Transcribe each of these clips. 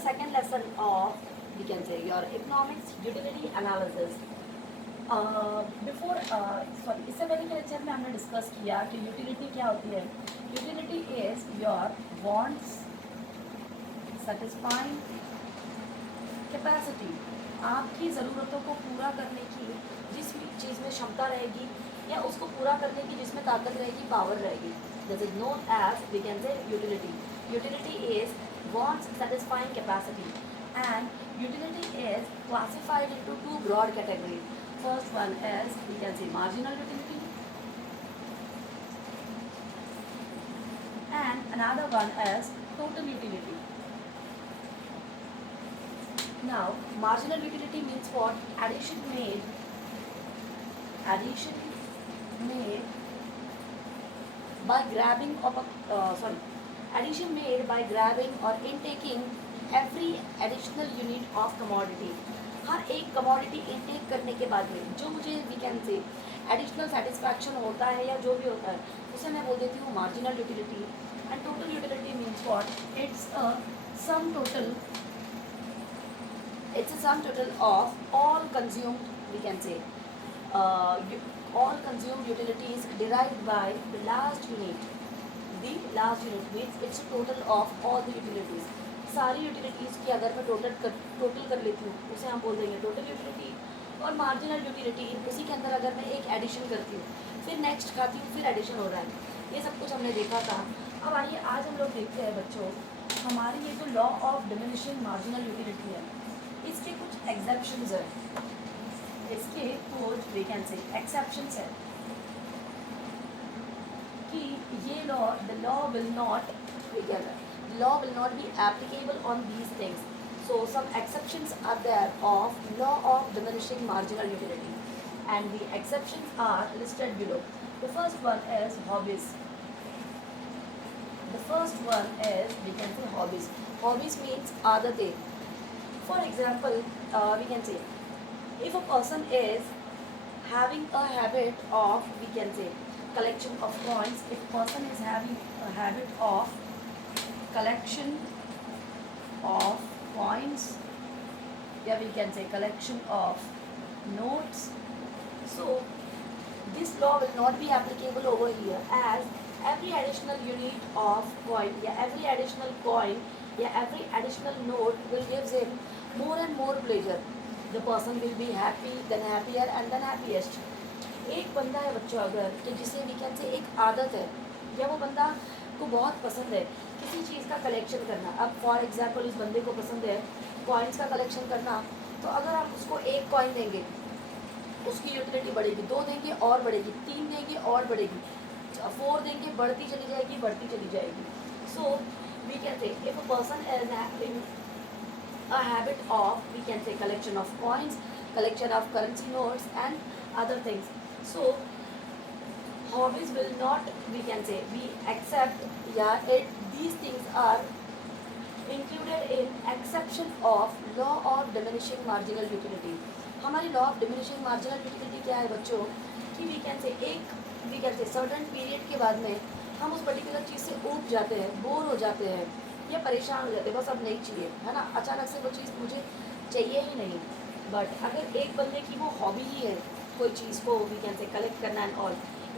the second lesson of, we can say, your economics utility analysis. Before sorry इससे पहले के lecture में हमने डिस्कस किया कि यूटिलिटी क्या होती है. Utility is your wants satisfying capacity. आपकी ज़रूरतों को पूरा करने की जिस भी चीज़ में क्षमता रहेगी या उसको पूरा करने की जिसमें ताकत रहेगी, पावर रहेगी, this is known as, we can say, utility. Utility is wants satisfying capacity, and utility is classified into two broad categories. First one is, we can say, marginal utility, and another one is total utility. Now marginal utility means what? Addition made by grabbing of a addition made by grabbing or intaking every additional unit of commodity. हर एक commodity intake करने के बाद में जो मुझे, we can say, additional satisfaction होता है या जो भी होता है उसे मैं बोल देती हूँ marginal utility. And total utility means what? It's a sum total of all consumed, we can say, all consumed utilities derived by the last unit. The last unit means it's a total of all the utilities. सारी utilities की अगर मैं total कर लेती हूँ उसे हम बोल देंगे टोटल यूटिलिटी. और मार्जिनल यूटिलिटी, उसी के अंदर अगर मैं एक एडिशन करती हूँ, फिर नेक्स्ट खाती हूँ, फिर एडिशन हो रहा है, ये सब कुछ हमने देखा था. अब आइए आज हम लोग देखते हैं बच्चों, हमारी ये जो law of diminishing marginal utility है, इसके कुछ एग्जेप्शंस है, इसके कुछ, वी कैन से, एक्सेप्शंस है कि ये law, the law will not be applicable on these things. So some exceptions are there of law of diminishing marginal utility, and the exceptions are listed below. The first one is hobbies. We can say hobbies. Hobbies means aadatein. For example, we can say, if a person is having a habit of, we can say, collection of coins, if person is having a habit of collection of coins, yeah, we can say collection of notes, so this law will not be applicable over here, as every additional unit of coin, yeah, every additional coin, yeah, every additional note will gives him more and more pleasure. The person will be happy, then happier, and then happiest. एक बंदा है बच्चों अगर कि जिसे, we can say, एक आदत है या वो बंदा को बहुत पसंद है किसी चीज़ का कलेक्शन करना. अब फॉर एग्जांपल उस बंदे को पसंद है कॉइन्स का कलेक्शन करना, तो अगर आप उसको एक कॉइन देंगे उसकी यूटिलिटी बढ़ेगी, 2 देंगे और बढ़ेगी, 3 देंगे और बढ़ेगी, 4 देंगे बढ़ती चली जाएगी. So we can say, if a person is having a habit of, we can say, collection of coins, collection of currency notes, and other things, so hobbies will not, we can say, we accept, yeah, these things are included in exception of law of diminishing marginal utility. हमारी law of diminishing marginal utility क्या है बच्चों कि we can say, एक, we can say, certain period के बाद में हम उस पर्टिकुलर चीज़ से ऊब जाते हैं, बोर हो जाते हैं या परेशान हो जाते हैं, बस अब नहीं चाहिए, है ना, अचानक से वो चीज़ मुझे चाहिए ही नहीं. बट अगर एक बंदे की वो हॉबी ही है कोई चीज़ को, वी कैन से, कलेक्ट करना एंड ऑल,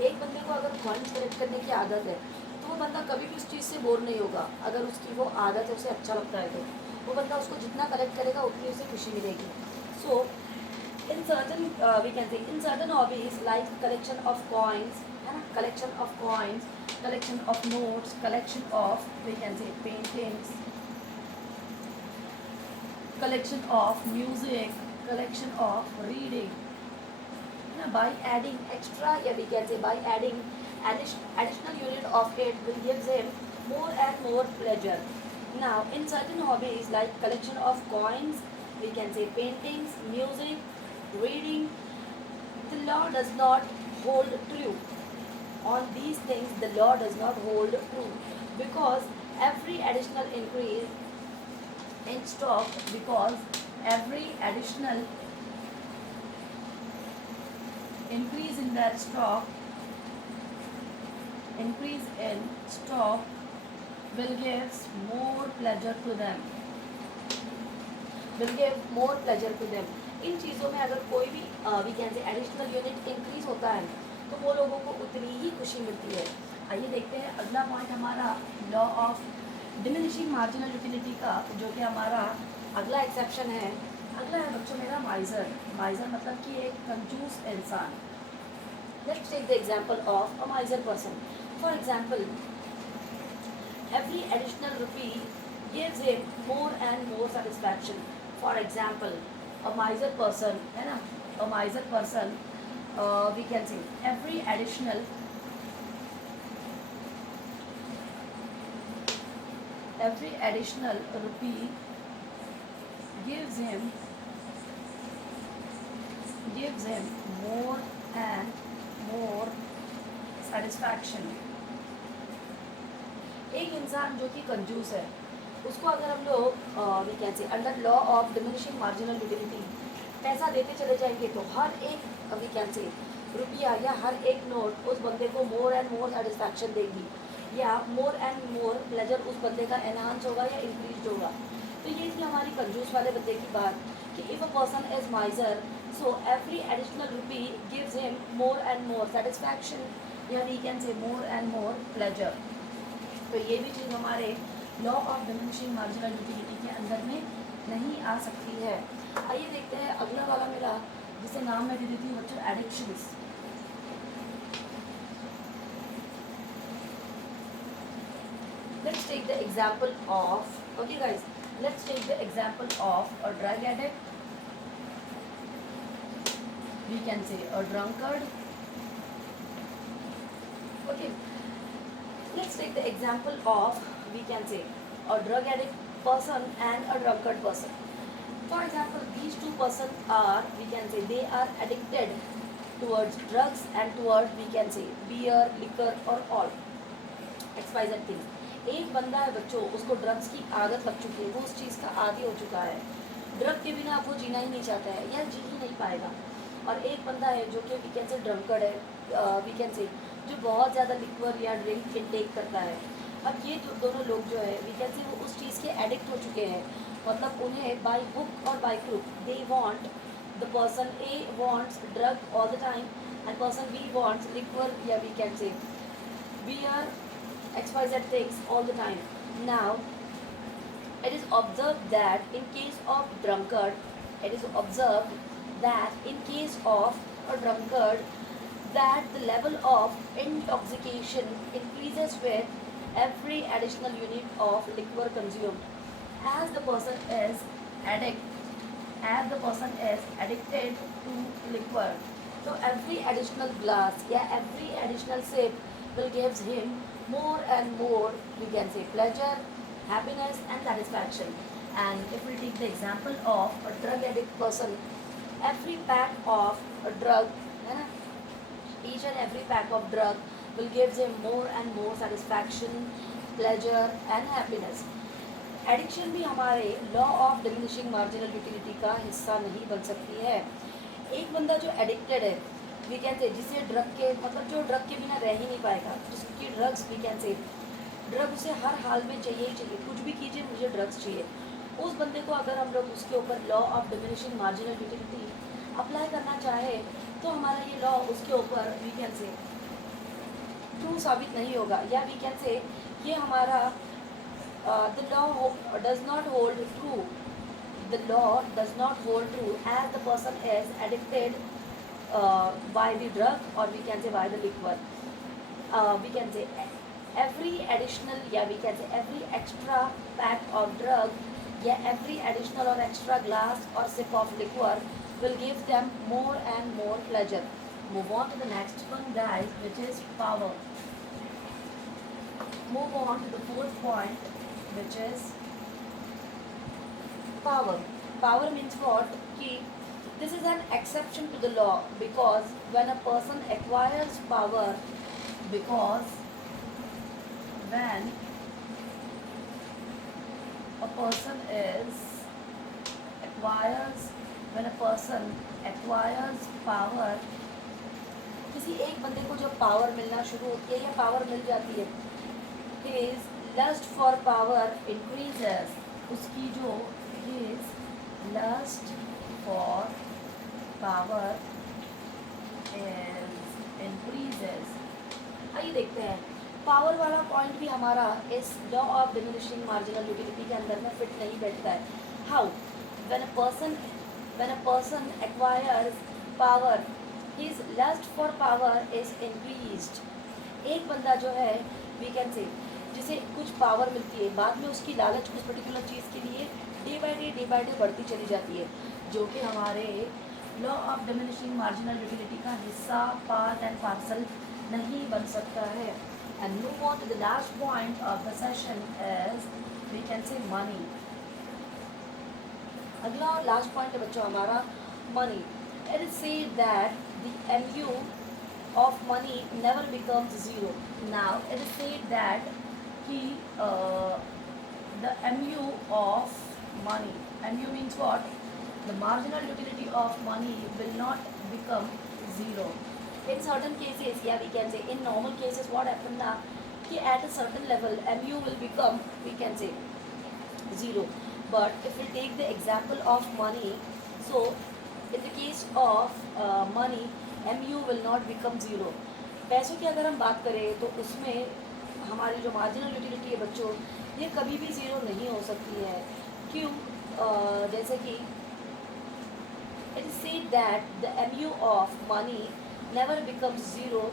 एक बंदे को अगर कॉइन्स कलेक्ट करने की आदत है तो वो बंदा कभी भी उस चीज़ से बोर नहीं होगा. अगर उसकी वो आदत है, उसे अच्छा लगता है, तो वो बंदा उसको जितना कलेक्ट करेगा उतनी उसे खुशी मिलेगी. सो in certain, we can say, in certain hobbies like collection of coins, है ना, collection of coins, collection of notes, collection of, we can say, paintings, collection of music, collection of reading, है ना, by adding extra, yeah, we can say, by adding additional unit of it will gives him more and more pleasure. Now in certain hobbies like collection of coins, we can say, paintings, music, reading, the law does not hold true. On these things the law does not hold true, because every additional increase in stock, because every additional increase in that stock, increase in stock will give more pleasure to them. will give more pleasure to them. इन चीज़ों में अगर कोई भी we can say additional unit increase होता है तो वो लोगों को उतनी ही खुशी मिलती है। आइए देखते हैं अगला पॉइंट हमारा law of diminishing marginal utility का, जो कि हमारा अगला एक्सेप्शन है। अगला है बच्चों मेरा माइजर। माइजर मतलब कि एक कंजूस इंसान। Let's take the example of a miser person. For example, every additional rupee gives him more and more satisfaction. For example, a miser person, है ना, a miser person, we can say every additional rupee gives him more and more satisfaction. एक इंसान जो कि कंजूस है, उसको अगर हम लोग we can say under law of diminishing marginal utility पैसा देते चले जाएंगे तो हर एक वी कैन से रुपया या हर एक नोट उस बंदे को मोर एंड मोर सेटिस्फैक्शन देगी, या मोर एंड मोर प्लेजर उस बंदे का एनहांस होगा या इंक्रीज होगा। तो ये थी हमारी कंजूस वाले बंदे की बात कि if a person is miser so every additional rupee gives him more and more satisfaction, या we can say more and more pleasure. तो ये भी चीज़ हमारे law of diminishing marginal utility के अंदर में नहीं आ सकती है। आइए देखते हैं अगला वाला मेरा, जिसे नाम मैं दे देती हूँ बच्चों addictions. Let's take the example of, okay guys, let's take the example of a drug addict, we can say a drunkard, okay. Let's take the example of, we can say, a drug addict person and a drunkard person. For example, these two persons are, we can say, they are addicted towards drugs and towards, we can say, beer, liquor or all XYZ things. एक बंदा है बच्चों, उसको drugs की आदत लग चुकी है, वो उस चीज़ का आदी हो चुका है, ड्रग के बिना वो जीना ही नहीं चाहता है या जी ही नहीं पाएगा। और एक बंदा है जो कि वी कैन से ड्रंकर्ड है, वी कैन से जो बहुत ज़्यादा लिक्वर या ड्रिंक इनटेक करता है। अब ये दोनों लोग जो है वी कैन से वो उस चीज़ के एडिक्ट हो चुके हैं, मतलब उन्हें बाय हुक और by crook they want, the person A wants drug all the time and person B wants liquor या we can say beer XYZ things all the time. Now, it is observed that in case of drunkard, it is observed that in case of a drunkard, that the level of intoxication increases with every additional unit of liquor consumed. As the person is addicted to liquor, so every additional glass, yeah, every additional sip will gives him more and more, we can say, pleasure, happiness and satisfaction. And if we take the example of a drug addict person, every pack of a drug, each and every pack of drug will gives him more and more satisfaction, pleasure and happiness. Addiction भी हमारे law of diminishing marginal utility का हिस्सा नहीं बन सकती है। एक बंदा जो एडिक्टेड है, वी कैन से जिसे ड्रग के मतलब जो ड्रग के बिना रह ही नहीं पाएगा, जिसकी drugs we can say drug उसे हर हाल में चाहिए ही चाहिए, कुछ भी कीजिए मुझे ड्रग्स चाहिए। उस बंदे को अगर हम लोग उसके ऊपर law of diminishing marginal utility apply करना चाहे तो हमारा ये लॉ उसके ऊपर वी कैन से ट्रू साबित नहीं होगा, या वी कैन से ये हमारा the law does not hold true. The law does not hold true as the person is addicted by the drug, or we can say by the liquor. We can say every additional, yeah, we can say every extra pack of drug, yeah, every additional or extra glass or sip of liquor will give them more and more pleasure. Move on to the next one, guys, which is power. Move on to the fourth point, which is power. Power means what? Ki this is an exception to the law, because when a person acquires power, because when a person acquires power, किसी एक बंदे को जब power मिलना शुरू होती है या पावर मिल जाती है, his lust for power increases, उसकी जो his lust for power is increases. आइए देखते हैं, पावर वाला पॉइंट भी हमारा इस law of diminishing marginal utility के अंदर में फिट नहीं बैठता है. How? When a person acquires power, his lust for power is increased. एक बंदा जो है, वी कैन से, जिसे कुछ पावर मिलती है, बाद में उसकी लालच उस पर्टिकुलर चीज़ के लिए डे बाय डे बढ़ती चली जाती है, जो कि हमारे law of diminishing marginal utility का हिस्सा, पार्ट एंड पार्सल नहीं बन सकता है. And move on to the last point of the session as we can say money. अगला लास्ट पॉइंट है बच्चों हमारा money. It is said that the MU of money never becomes zero. Now it is said that the mu of money, mu means what? The marginal utility of money will not become zero. In certain cases, yeah, we can say in normal cases what happen na कि at a certain level mu will become, we can say, zero. But if we take the example of money, so in the case of money mu will not become zero. पैसों की अगर हम बात करें तो उसमें हमारी जो मार्जिनल यूटिलिटी है बच्चों, ये कभी भी ज़ीरो नहीं हो सकती है. क्यों? जैसे कि it is said that the mu of money never becomes zero.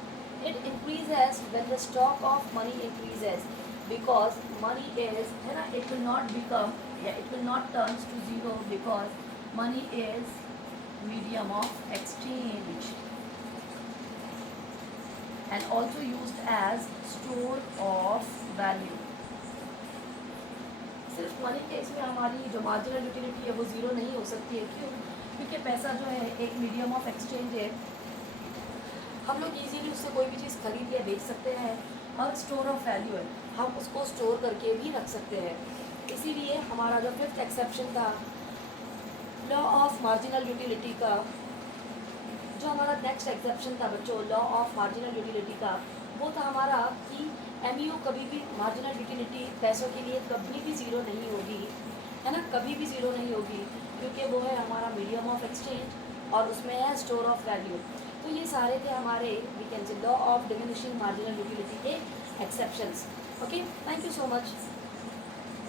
It increases when the stock of money increases, because money is, है ना, it will not become, it will not turns to zero because money is medium of exchange and also used as store of value. सिर्फ money के इसमें हमारी जो marginal utility है वो zero नहीं हो सकती है. क्यों? क्योंकि पैसा जो है एक मीडियम ऑफ एक्सचेंज है. हम लोग इजीली उससे कोई भी चीज़ खरीद या बेच सकते हैं, और स्टोर ऑफ वैल्यू है, हम उसको स्टोर करके भी रख सकते हैं. इसीलिए हमारा जो फिफ्थ एक्सेप्शन था लॉ ऑफ मार्जिनल यूटिलिटी का, जो हमारा नेक्स्ट एक्सेप्शन था बच्चों लॉ ऑफ मार्जिनल यूटिलिटी का, वो था हमारा कि एमयू कभी भी, मार्जिनल यूटिलिटी पैसों के लिए कभी भी ज़ीरो नहीं होगी, है ना, कभी भी ज़ीरो नहीं होगी, क्योंकि वो है हमारा मीडियम ऑफ एक्सचेंज और उसमें है स्टोर ऑफ वैल्यू. तो ये सारे थे हमारे, we can say, law of diminishing marginal utility के exceptions. Okay, thank you so much.